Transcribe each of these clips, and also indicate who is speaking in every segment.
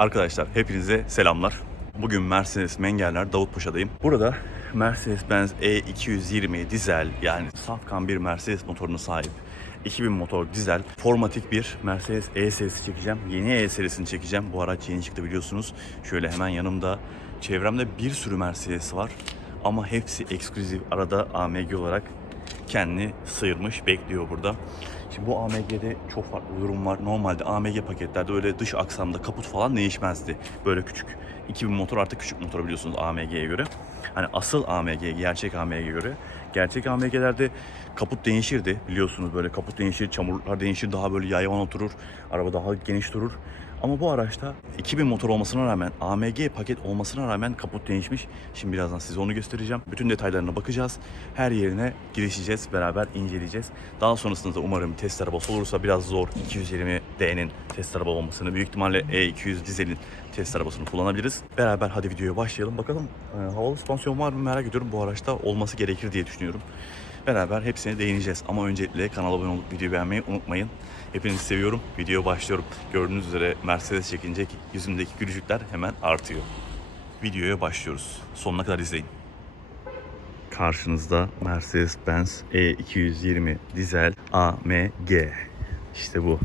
Speaker 1: Arkadaşlar hepinize selamlar. Bugün Mercedes Mengeller Davutpaşa'dayım. Burada Mercedes-Benz E220 dizel yani safkan bir Mercedes motoruna sahip 2000 motor dizel formatik bir Mercedes E serisi çekeceğim. Yeni E serisini çekeceğim. Bu araç yeni çıktı biliyorsunuz. Şöyle hemen yanımda çevremde bir sürü Mercedes var. Ama hepsi ekskluzif arada AMG olarak kendini sıyırmış bekliyor burada. Şimdi bu AMG'de çok farklı durum var. Normalde AMG paketlerde öyle dış aksamda kaput falan değişmezdi. Böyle küçük 2000 motor artık küçük motor biliyorsunuz AMG'ye göre. Hani asıl AMG, gerçek AMG'ye göre. Gerçek AMG'lerde kaput değişirdi biliyorsunuz böyle kaput değişir, çamurlar değişir, daha böyle yayvan oturur, araba daha geniş durur. Ama bu araçta 2000 motor olmasına rağmen AMG paket olmasına rağmen kaput değişmiş. Şimdi birazdan size onu göstereceğim. Bütün detaylarına bakacağız. Her yerine girişeceğiz, beraber inceleyeceğiz. Daha sonrasında da umarım test arabası olursa biraz zor 220D'nin test araba olmasını, büyük ihtimalle E200 dizelin test arabasını kullanabiliriz. Beraber hadi videoya başlayalım. Bakalım e, havalı süspansiyon var mı merak ediyorum. Bu araçta olması gerekir diye düşünüyorum. Beraber hepsine değineceğiz. Ama öncelikle kanala abone olup videoyu beğenmeyi unutmayın. Hepinizi seviyorum. Videoya başlıyorum. Gördüğünüz üzere Mercedes çekince yüzümdeki gülücükler hemen artıyor. Videoya başlıyoruz. Sonuna kadar izleyin. Karşınızda Mercedes-Benz E220 dizel AMG. İşte bu.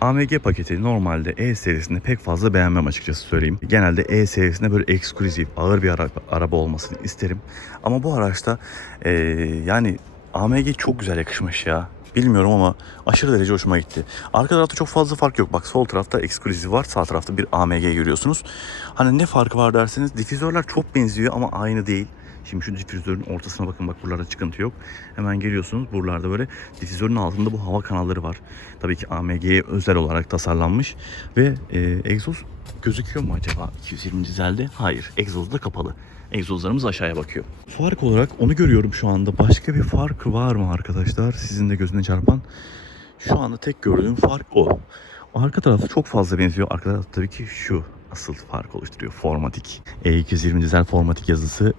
Speaker 1: AMG paketi normalde E serisinde pek fazla beğenmem açıkçası söyleyeyim. Genelde E serisinde böyle eksklusif, ağır bir araba, araba olmasını isterim. Ama bu araçta eee, yani AMG çok güzel yakışmış ya. Bilmiyorum ama aşırı derece hoşuma gitti. Arka tarafta çok fazla fark yok. Bak sol tarafta eksklusif var. Sağ tarafta bir AMG görüyorsunuz. Hani ne farkı var derseniz difüzörler çok benziyor ama aynı değil. Şimdi şu difüzörün ortasına bakın bak buralarda çıkıntı yok. Hemen geliyorsunuz buralarda böyle difüzörün altında bu hava kanalları var. Tabii ki AMG'ye özel olarak tasarlanmış ve e, egzoz gözüküyor mu acaba 220 dizelde? Hayır, egzoz da kapalı. Egzozlarımız aşağıya bakıyor. Fark olarak onu görüyorum şu anda. Başka bir fark var mı arkadaşlar? Sizin de gözüne çarpan. Şu anda tek gördüğüm fark o. Arka tarafta çok fazla benziyor. Arka tarafta tabii ki şu asıl fark oluşturuyor. Formatik. E220 dizel formatik yazısı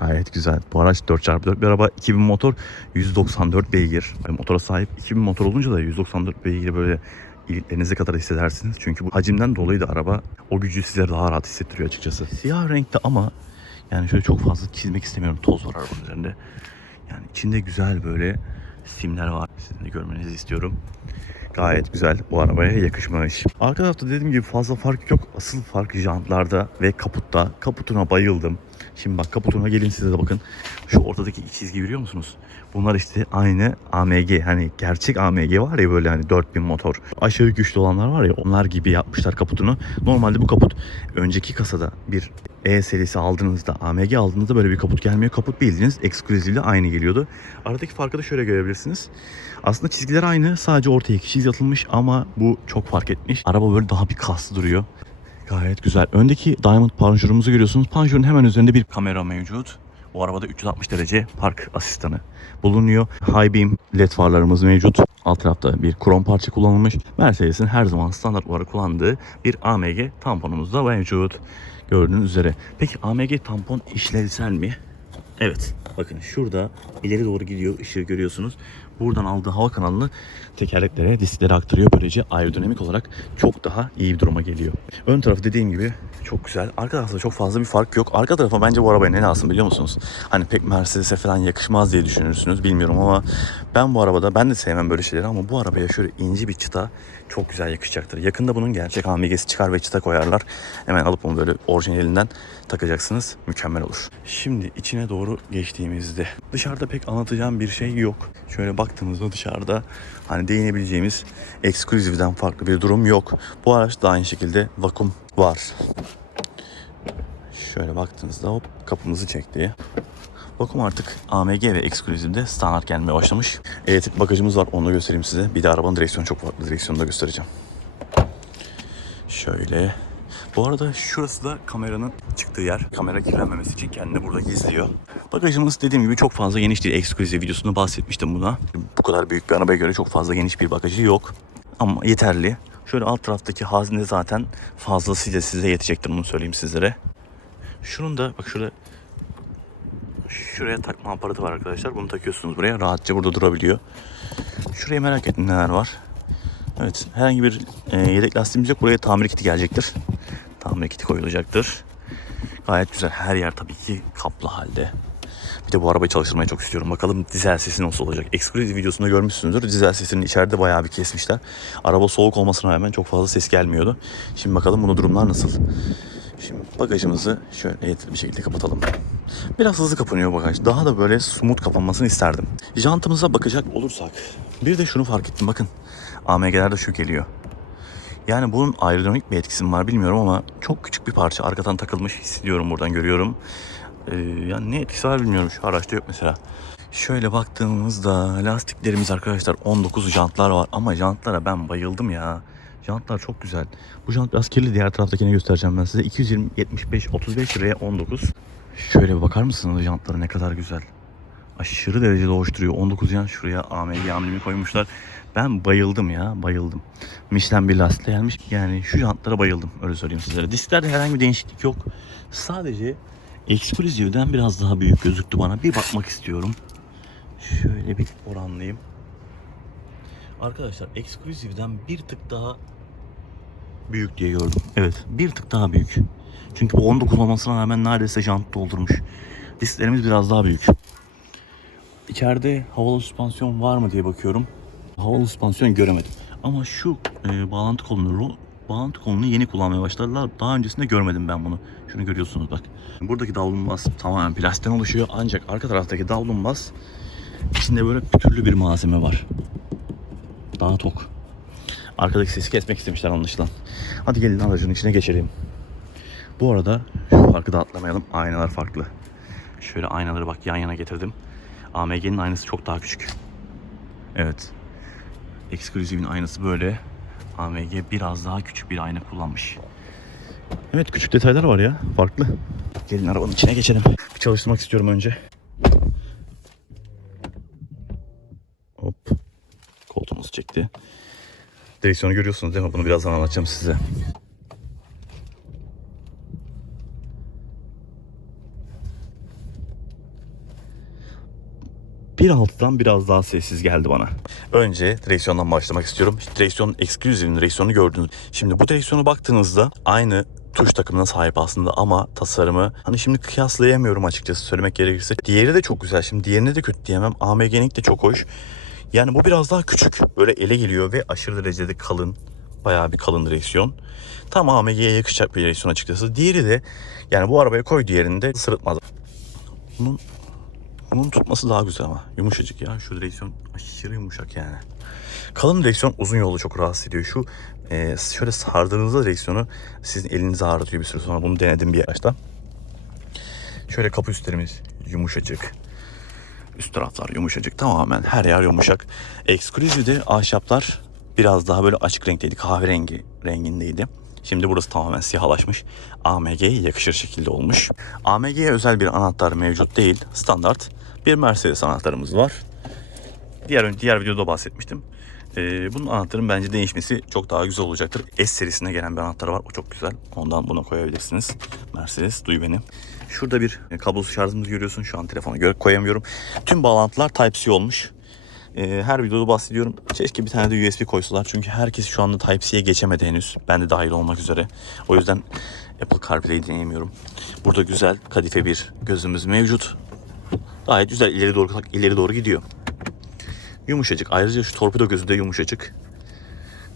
Speaker 1: Gayet güzel. Bu araç 4x4 bir araba. 2000 motor 194 beygir. Yani motora sahip 2000 motor olunca da 194 beygir böyle iliklerinize kadar hissedersiniz. Çünkü bu hacimden dolayı da araba o gücü size daha rahat hissettiriyor açıkçası. Siyah renkte ama yani şöyle çok fazla çizmek istemiyorum. Toz var arabanın üzerinde. Yani içinde güzel böyle simler var. Sizin de görmenizi istiyorum. Gayet güzel bu arabaya yakışmış. Arka tarafta dediğim gibi fazla fark yok. Asıl fark jantlarda ve kaputta. Kaputuna bayıldım. Şimdi bak kaputuna gelin size de bakın. Şu ortadaki iki çizgi biliyor musunuz? Bunlar işte aynı AMG. Hani gerçek AMG var ya böyle hani 4000 motor. Aşırı güçlü olanlar var ya onlar gibi yapmışlar kaputunu. Normalde bu kaput önceki kasada bir E serisi aldığınızda AMG aldığınızda böyle bir kaput gelmiyor. Kaput bildiğiniz ekskluzivle aynı geliyordu. Aradaki farkı da şöyle görebilirsiniz. Aslında çizgiler aynı. Sadece ortaya iki çizgi atılmış ama bu çok fark etmiş. Araba böyle daha bir kaslı duruyor. Gayet güzel. Öndeki Diamond panjurumuzu görüyorsunuz. Panjurun hemen üzerinde bir kamera mevcut. Bu arabada 360 derece park asistanı bulunuyor. High beam led farlarımız mevcut. Alt tarafta bir krom parça kullanılmış. Mercedes'in her zaman standart olarak kullandığı bir AMG tamponumuz da mevcut. Gördüğünüz üzere. Peki AMG tampon işlevsel mi? Evet. Bakın şurada ileri doğru gidiyor. ışığı görüyorsunuz. Buradan aldığı hava kanalını tekerleklere, disklere aktarıyor. Böylece aerodinamik olarak çok daha iyi bir duruma geliyor. Ön tarafı dediğim gibi çok güzel. Arka tarafta çok fazla bir fark yok. Arka tarafa bence bu arabaya ne lazım biliyor musunuz? Hani pek Mercedes'e falan yakışmaz diye düşünürsünüz. Bilmiyorum ama ben bu arabada ben de sevmem böyle şeyleri ama bu arabaya şöyle ince bir çıta çok güzel yakışacaktır. Yakında bunun gerçek AMG'si çıkar ve çıta koyarlar. Hemen alıp onu böyle orijinalinden takacaksınız. Mükemmel olur. Şimdi içine doğru geçtiğimizde dışarıda pek anlatacağım bir şey yok. Şöyle baktığımızda dışarıda hani değinebileceğimiz ekskluzivden farklı bir durum yok. Bu araçta aynı şekilde vakum var. Şöyle baktığınızda hop kapımızı çekti. Vakum artık AMG ve Exclusive'de standart gelmeye başlamış. Elektrik bagajımız var onu göstereyim size. Bir de arabanın direksiyonu çok farklı. Direksiyonu da göstereceğim. Şöyle. Bu arada şurası da kameranın çıktığı yer. Kamera kirlenmemesi için kendini burada gizliyor. Bagajımız dediğim gibi çok fazla geniş değil. Exclusive videosunda bahsetmiştim buna. Bu kadar büyük bir arabaya göre çok fazla geniş bir bagajı yok. Ama yeterli. Şöyle alt taraftaki hazne zaten fazlasıyla size yetecektir bunu söyleyeyim sizlere. Şunun da bak şurada Şuraya takma aparatı var arkadaşlar. Bunu takıyorsunuz buraya. Rahatça burada durabiliyor. Şuraya merak ettim neler var. Evet herhangi bir e, yedek lastiğimiz yok. Buraya tamir kiti gelecektir. tamir kiti koyulacaktır. Gayet güzel. Her yer tabii ki kaplı halde. Bir de bu arabayı çalıştırmayı çok istiyorum. Bakalım dizel sesi nasıl olacak. Exclusive videosunda görmüşsünüzdür. Dizel sesini içeride bayağı bir kesmişler. Araba soğuk olmasına rağmen çok fazla ses gelmiyordu. Şimdi bakalım bunu durumlar nasıl. Şimdi bagajımızı şöyle bir şekilde kapatalım. Biraz hızlı kapanıyor bagaj. Daha da böyle smooth kapanmasını isterdim. Jantımıza bakacak olursak. Bir de şunu fark ettim bakın. AMG'lerde şu geliyor. Yani bunun aerodinamik bir etkisi mi var bilmiyorum ama çok küçük bir parça arkadan takılmış hissediyorum buradan görüyorum. Ee, yani ne etkisi var bilmiyorum şu araçta yok mesela. Şöyle baktığımızda lastiklerimiz arkadaşlar 19 jantlar var ama jantlara ben bayıldım ya. Jantlar çok güzel. Bu jant biraz kirli diğer taraftakine göstereceğim ben size. 220 75 35 liraya 19. Şöyle bir bakar mısınız jantları ne kadar güzel. Aşırı derecede hoş duruyor. 19 yan şuraya AMG amblemi koymuşlar. Ben bayıldım ya bayıldım. Michelin bir lastikle gelmiş. Yani şu jantlara bayıldım öyle söyleyeyim sizlere. Disklerde herhangi bir değişiklik yok. Sadece Exclusive'den biraz daha büyük gözüktü bana. Bir bakmak istiyorum. Şöyle bir oranlayayım. Arkadaşlar Exclusive'den bir tık daha büyük diye gördüm. Evet bir tık daha büyük. Çünkü bu 19 olmasına rağmen neredeyse jant doldurmuş. Disklerimiz biraz daha büyük. İçeride havalı süspansiyon var mı diye bakıyorum. Havalı süspansiyon göremedim. Ama şu e, bağlantı kolunu, bağlantı kolunu yeni kullanmaya başladılar. Daha öncesinde görmedim ben bunu. Şunu görüyorsunuz bak. Buradaki davlumbaz tamamen plastikten oluşuyor. Ancak arka taraftaki davlumbaz içinde böyle pütürlü bir malzeme var. Daha tok. Arkadaki sesi kesmek istemişler anlaşılan. Hadi gelin aracın içine geçelim. Bu arada şu farkı da atlamayalım. Aynalar farklı. Şöyle aynaları bak yan yana getirdim. AMG'nin aynası çok daha küçük. Evet. Exclusive'in aynası böyle. AMG biraz daha küçük bir ayna kullanmış. Evet küçük detaylar var ya. Farklı. Gelin arabanın içine geçelim. Bir çalıştırmak istiyorum önce. Hop. Koltuğumuzu çekti. Direksiyonu görüyorsunuz değil mi? Bunu birazdan anlatacağım size. Bir alttan biraz daha sessiz geldi bana. Önce direksiyondan başlamak istiyorum. Direksiyonun Exclusive'in direksiyonu gördünüz. Şimdi bu direksiyona baktığınızda aynı tuş takımına sahip aslında ama tasarımı hani şimdi kıyaslayamıyorum açıkçası söylemek gerekirse. Diğeri de çok güzel. Şimdi diğerine de kötü diyemem. AMG'nin de çok hoş. Yani bu biraz daha küçük. Böyle ele geliyor ve aşırı derecede kalın. Bayağı bir kalın direksiyon. Tam AMG'ye yakışacak bir direksiyon açıkçası. Diğeri de yani bu arabaya koy diğerinde sırıtmaz. Bunun bunun tutması daha güzel ama. Yumuşacık ya. Şu direksiyon aşırı yumuşak yani. Kalın direksiyon uzun yolu çok rahatsız ediyor. Şu e, şöyle sardığınızda direksiyonu sizin elinizi ağrıtıyor bir süre sonra. Bunu denedim bir yaşta. Şöyle kapı üstlerimiz yumuşacık. Üst taraflar yumuşacık. Tamamen her yer yumuşak. Exclusive'de ahşaplar biraz daha böyle açık renkteydi. Kahverengi rengindeydi. Şimdi burası tamamen siyahlaşmış. AMG'ye yakışır şekilde olmuş. AMG'ye özel bir anahtar mevcut değil. Standart bir Mercedes anahtarımız var. Diğer diğer videoda bahsetmiştim. Ee, bunun anahtarın bence değişmesi çok daha güzel olacaktır. S serisinde gelen bir anahtar var. O çok güzel. Ondan buna koyabilirsiniz. Mercedes duy beni. Şurada bir kablosuz şarjımızı görüyorsun. Şu an telefona göre koyamıyorum. Tüm bağlantılar Type-C olmuş. Ee, her videoda bahsediyorum. Keşke bir tane de USB koysalar. Çünkü herkes şu anda Type-C'ye geçemedi henüz. Ben de dahil olmak üzere. O yüzden Apple CarPlay'i deneyemiyorum. Burada güzel kadife bir gözümüz mevcut. Gayet güzel ileri doğru ileri doğru gidiyor. Yumuşacık. Ayrıca şu torpido gözü de yumuşacık.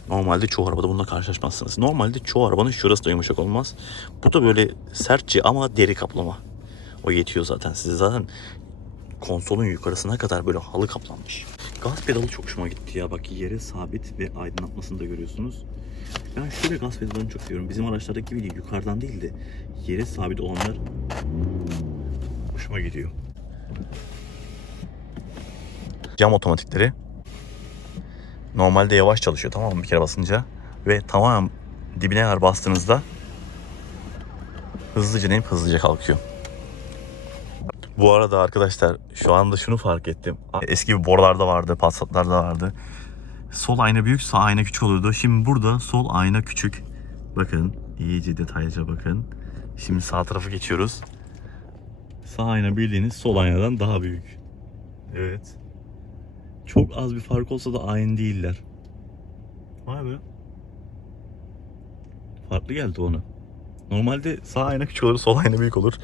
Speaker 1: Normalde çoğu arabada bununla karşılaşmazsınız. Normalde çoğu arabanın şurası da yumuşak olmaz. Bu da böyle sertçe ama deri kaplama. O yetiyor zaten size. Zaten konsolun yukarısına kadar böyle halı kaplanmış. Gaz pedalı çok hoşuma gitti ya. Bak yere sabit ve aydınlatmasını da görüyorsunuz. Ben şöyle gaz pedalını çok seviyorum. Bizim araçlardaki gibi değil, yukarıdan değil de yere sabit olanlar hoşuma gidiyor. Cam otomatikleri normalde yavaş çalışıyor tamam mı bir kere basınca ve tamamen dibine kadar bastığınızda hızlıca inip hızlıca kalkıyor. Bu arada arkadaşlar şu anda şunu fark ettim. Eski borularda vardı, Passat'larda vardı. Sol ayna büyük, sağ ayna küçük oluyordu. Şimdi burada sol ayna küçük. Bakın, iyice detaylıca bakın. Şimdi sağ tarafı geçiyoruz. Sağ ayna bildiğiniz sol aynadan daha büyük. Evet. Çok az bir fark olsa da aynı değiller. Vay be. Farklı geldi ona. Normalde sağ ayna küçük olur, sol ayna büyük olur.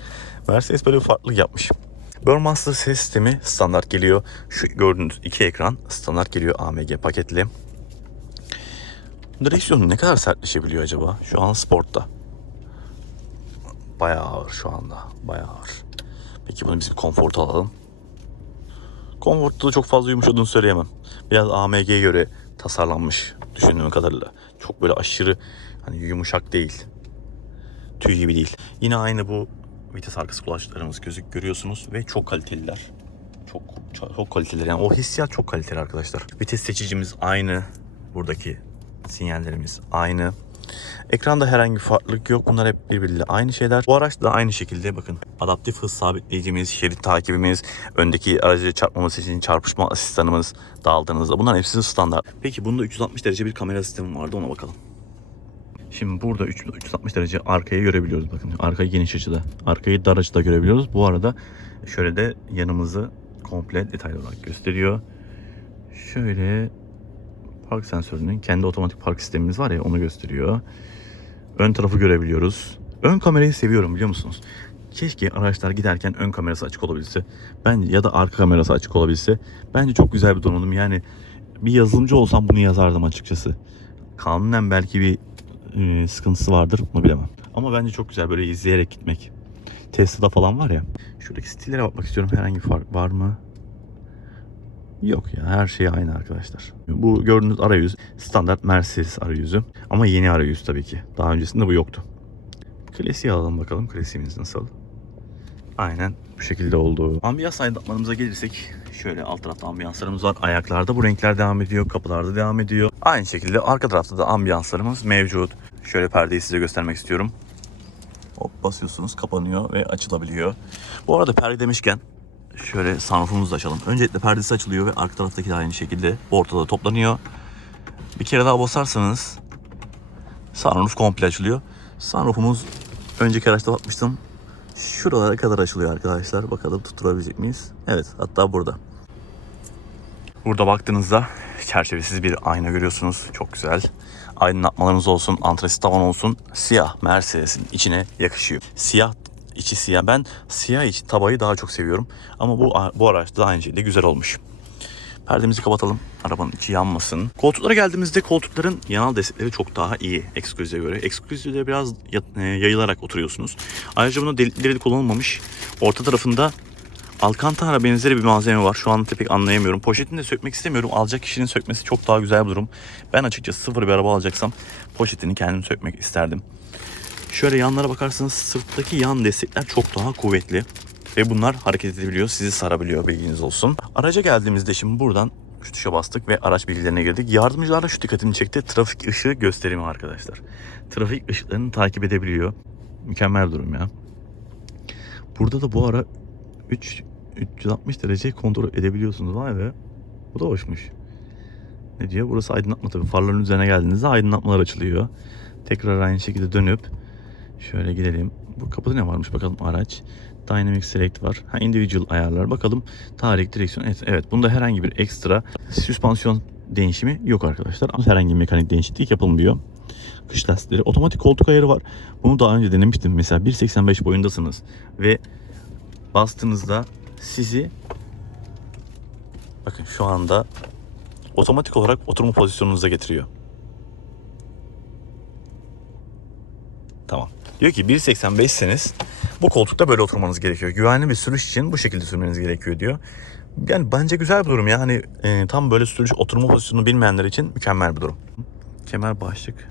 Speaker 1: Mercedes böyle bir farklılık yapmış. Burmester ses sistemi standart geliyor. Şu gördüğünüz iki ekran standart geliyor AMG paketli. Direksiyon ne kadar sertleşebiliyor acaba? Şu an sportta. Bayağı ağır şu anda. Bayağı ağır. Peki bunu biz bir konforta alalım. Konfortta da çok fazla yumuşadığını söyleyemem. Biraz AMG'ye göre tasarlanmış düşündüğüm kadarıyla. Çok böyle aşırı hani yumuşak değil. Tüy gibi değil. Yine aynı bu vites arkası kulaklıklarımız gözük görüyorsunuz ve çok kaliteliler. Çok, çok, kaliteliler. Yani o hissiyat çok kaliteli arkadaşlar. Vites seçicimiz aynı. Buradaki sinyallerimiz aynı. Ekranda herhangi bir farklılık yok. Bunlar hep birbiriyle aynı şeyler. Bu araç da aynı şekilde bakın. Adaptif hız sabitleyicimiz, şerit takibimiz, öndeki aracı çarpmaması için çarpışma asistanımız dağıldığınızda. Bunların hepsi standart. Peki bunda 360 derece bir kamera sistemi vardı ona bakalım. Şimdi burada 3 360 derece arkayı görebiliyoruz bakın. Arkayı geniş açıda. Arkayı dar açıda görebiliyoruz. Bu arada şöyle de yanımızı komple detaylı olarak gösteriyor. Şöyle park sensörünün kendi otomatik park sistemimiz var ya onu gösteriyor. Ön tarafı görebiliyoruz. Ön kamerayı seviyorum biliyor musunuz? Keşke araçlar giderken ön kamerası açık olabilse. Ben ya da arka kamerası açık olabilse. Bence çok güzel bir donanım. Yani bir yazılımcı olsam bunu yazardım açıkçası. Kanunen belki bir e, sıkıntısı vardır bunu bilemem. Ama bence çok güzel böyle izleyerek gitmek. Tesla'da falan var ya. Şuradaki stillere bakmak istiyorum. Herhangi bir fark var mı? Yok ya her şey aynı arkadaşlar. Bu gördüğünüz arayüz standart Mercedes arayüzü. Ama yeni arayüz tabii ki. Daha öncesinde bu yoktu. Klasiği alalım bakalım. Klasiğimiz nasıl? Aynen bu şekilde oldu. Ambiyans aydınlatmalarımıza gelirsek şöyle alt tarafta ambiyanslarımız var. Ayaklarda bu renkler devam ediyor. Kapılarda devam ediyor. Aynı şekilde arka tarafta da ambiyanslarımız mevcut. Şöyle perdeyi size göstermek istiyorum. Hop basıyorsunuz kapanıyor ve açılabiliyor. Bu arada perde demişken şöyle sunroofumuzu da açalım. Öncelikle perdesi açılıyor ve arka taraftaki de aynı şekilde ortada toplanıyor. Bir kere daha basarsanız sunroof komple açılıyor. Sunroofumuz önceki araçta bakmıştım. Şuralara kadar açılıyor arkadaşlar. Bakalım tutturabilecek miyiz? Evet hatta burada. Burada baktığınızda çerçevesiz bir ayna görüyorsunuz. Çok güzel. Aydınlatmalarınız olsun, antrasit tavan olsun. Siyah Mercedes'in içine yakışıyor. Siyah içi siyah. Ben siyah içi tabayı daha çok seviyorum. Ama bu bu araçta da aynı şekilde güzel olmuş. Perdemizi kapatalım. Arabanın içi yanmasın. Koltuklara geldiğimizde koltukların yanal destekleri çok daha iyi Exclusive'e göre. Exclusive'de biraz e, yayılarak oturuyorsunuz. Ayrıca bunda delikleri kullanılmamış. Orta tarafında Alcantara benzeri bir malzeme var. Şu an pek anlayamıyorum. Poşetini de sökmek istemiyorum. Alacak kişinin sökmesi çok daha güzel bir durum. Ben açıkçası sıfır bir araba alacaksam poşetini kendim sökmek isterdim. Şöyle yanlara bakarsanız sırttaki yan destekler çok daha kuvvetli. Ve bunlar hareket edebiliyor, sizi sarabiliyor bilginiz olsun. Araca geldiğimizde şimdi buradan şu tuşa bastık ve araç bilgilerine girdik. Yardımcılarla şu dikkatimi çekti. Trafik ışığı gösterimi arkadaşlar. Trafik ışıklarını takip edebiliyor. Mükemmel durum ya. Burada da bu ara 3 360 derece kontrol edebiliyorsunuz. Vay be. Bu da hoşmuş. Ne diyor? Burası aydınlatma tabii. Farların üzerine geldiğinizde aydınlatmalar açılıyor. Tekrar aynı şekilde dönüp şöyle gidelim. Bu kapıda ne varmış bakalım araç. Dynamic Select var. Ha, individual ayarlar. Bakalım tarih, direksiyon. Evet, evet. Bunda herhangi bir ekstra süspansiyon değişimi yok arkadaşlar. Herhangi bir mekanik değişiklik yapılmıyor. Kış lastikleri. Otomatik koltuk ayarı var. Bunu daha önce denemiştim. Mesela 1.85 boyundasınız ve bastığınızda sizi bakın şu anda otomatik olarak oturma pozisyonunuza getiriyor. Tamam. Diyor ki 1.85'seniz bu koltukta böyle oturmanız gerekiyor. Güvenli bir sürüş için bu şekilde sürmeniz gerekiyor diyor. Yani bence güzel bir durum ya. Hani e, tam böyle sürüş oturma pozisyonunu bilmeyenler için mükemmel bir durum. Kemer başlık.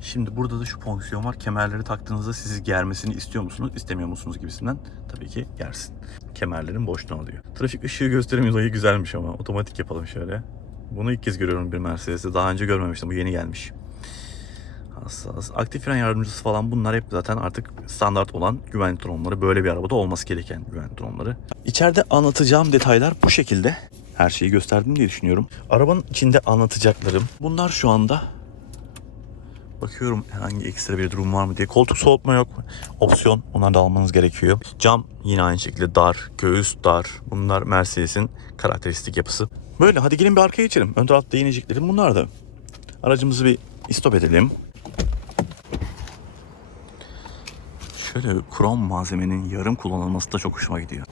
Speaker 1: Şimdi burada da şu fonksiyon var. Kemerleri taktığınızda sizi germesini istiyor musunuz, istemiyor musunuz gibisinden tabii ki gersin. Kemerlerin boşluğunu alıyor. Trafik ışığı gösterim olayı güzelmiş ama otomatik yapalım şöyle. Bunu ilk kez görüyorum bir Mercedes'te. Daha önce görmemiştim. Bu yeni gelmiş. Aktif fren yardımcısı falan bunlar hep zaten artık standart olan güvenlik donanımları. Böyle bir arabada olması gereken güvenlik donanımları. İçeride anlatacağım detaylar bu şekilde. Her şeyi gösterdim diye düşünüyorum. Arabanın içinde anlatacaklarım. Bunlar şu anda Bakıyorum herhangi ekstra bir durum var mı diye. Koltuk soğutma yok. Opsiyon. Onları da almanız gerekiyor. Cam yine aynı şekilde dar. Göğüs dar. Bunlar Mercedes'in karakteristik yapısı. Böyle hadi gelin bir arkaya geçelim. Ön tarafta değineceklerim bunlar da. Aracımızı bir istop edelim. Şöyle krom malzemenin yarım kullanılması da çok hoşuma gidiyor.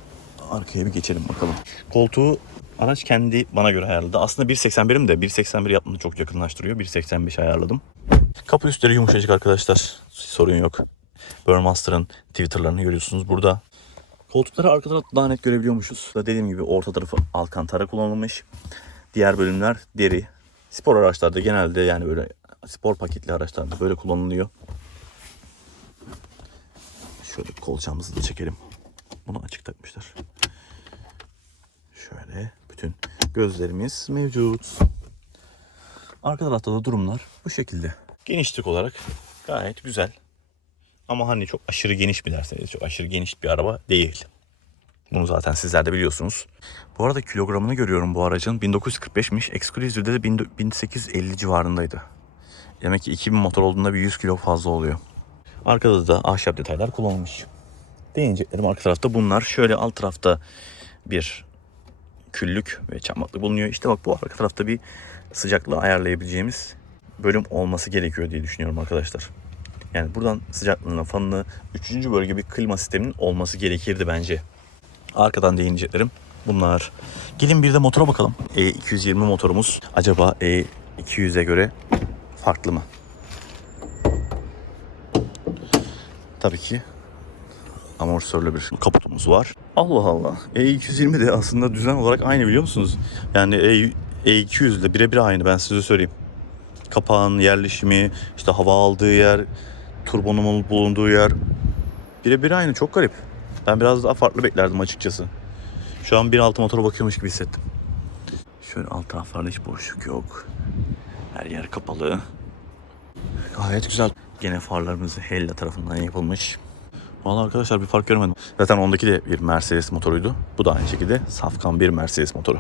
Speaker 1: Arkaya bir geçelim bakalım. Koltuğu araç kendi bana göre ayarladı. Aslında 1.81'im de 1.81 yaptığını çok yakınlaştırıyor. 1.85 ayarladım. Kapı üstleri yumuşacık arkadaşlar. Sorun yok. Burmaster'ın Twitter'larını görüyorsunuz burada. Koltukları arka tarafta daha net görebiliyormuşuz. Dediğim gibi orta tarafı alkantara kullanılmış. Diğer bölümler deri. Spor araçlarda genelde yani böyle spor paketli araçlarda böyle kullanılıyor. Şöyle kolçamızı da çekelim. Bunu açık takmışlar. Şöyle bütün gözlerimiz mevcut. Arka tarafta da durumlar bu şekilde. Genişlik olarak gayet güzel. Ama hani çok aşırı geniş mi derseniz çok aşırı geniş bir araba değil. Bunu zaten sizler de biliyorsunuz. Bu arada kilogramını görüyorum bu aracın. 1945'miş. Exclusive'de de 1850 civarındaydı. Demek ki 2000 motor olduğunda bir 100 kilo fazla oluyor. Arkada da ahşap detaylar kullanılmış. Değineceklerim arka tarafta bunlar. Şöyle alt tarafta bir küllük ve çakmaklık bulunuyor. İşte bak bu arka tarafta bir sıcaklığı ayarlayabileceğimiz bölüm olması gerekiyor diye düşünüyorum arkadaşlar. Yani buradan sıcaklığına, fanını, üçüncü bölge bir klima sisteminin olması gerekirdi bence. Arkadan değineceklerim bunlar. Gelin bir de motora bakalım. E220 motorumuz acaba E200'e göre farklı mı? Tabii ki amortisörlü bir kaputumuz var. Allah Allah. E220 de aslında düzen olarak aynı biliyor musunuz? Yani E, E200 ile birebir aynı ben size söyleyeyim. Kapağın yerleşimi, işte hava aldığı yer, turbonun bulunduğu yer birebir aynı. Çok garip. Ben biraz daha farklı beklerdim açıkçası. Şu an 1.6 motora bakıyormuş gibi hissettim. Şöyle alt taraflarda hiç boşluk yok. Her yer kapalı. Gayet güzel. Gene farlarımız Hella tarafından yapılmış. Vallahi arkadaşlar bir fark görmedim. Zaten ondaki de bir Mercedes motoruydu. Bu da aynı şekilde safkan bir Mercedes motoru.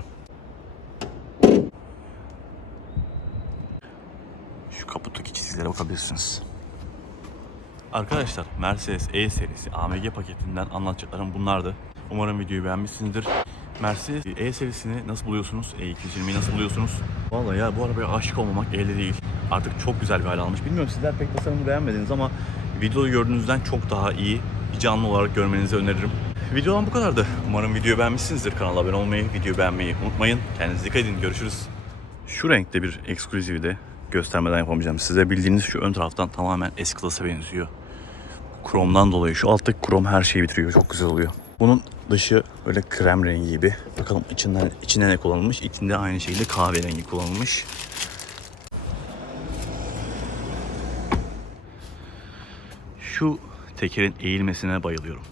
Speaker 1: Şu kaputtaki çizgilere bakabilirsiniz. Arkadaşlar Mercedes E serisi AMG paketinden anlatacaklarım bunlardı. Umarım videoyu beğenmişsinizdir. Mercedes E serisini nasıl buluyorsunuz? E220'yi nasıl buluyorsunuz? Vallahi ya bu arabaya aşık olmamak elde değil. Artık çok güzel bir hale almış. Bilmiyorum sizler pek tasarımını beğenmediniz ama videoyu gördüğünüzden çok daha iyi canlı olarak görmenizi öneririm. Videodan bu kadardı. Umarım videoyu beğenmişsinizdir. Kanala abone olmayı, videoyu beğenmeyi unutmayın. Kendinize dikkat edin. Görüşürüz. Şu renkte bir ekskluzivi de göstermeden yapamayacağım. Size bildiğiniz şu ön taraftan tamamen S-Class'a benziyor. Kromdan dolayı şu alttaki krom her şeyi bitiriyor. Çok güzel oluyor. Bunun dışı böyle krem rengi gibi. Bakalım içinden içinde ne kullanılmış? İçinde aynı şekilde kahverengi kullanılmış. Şu tekerin eğilmesine bayılıyorum.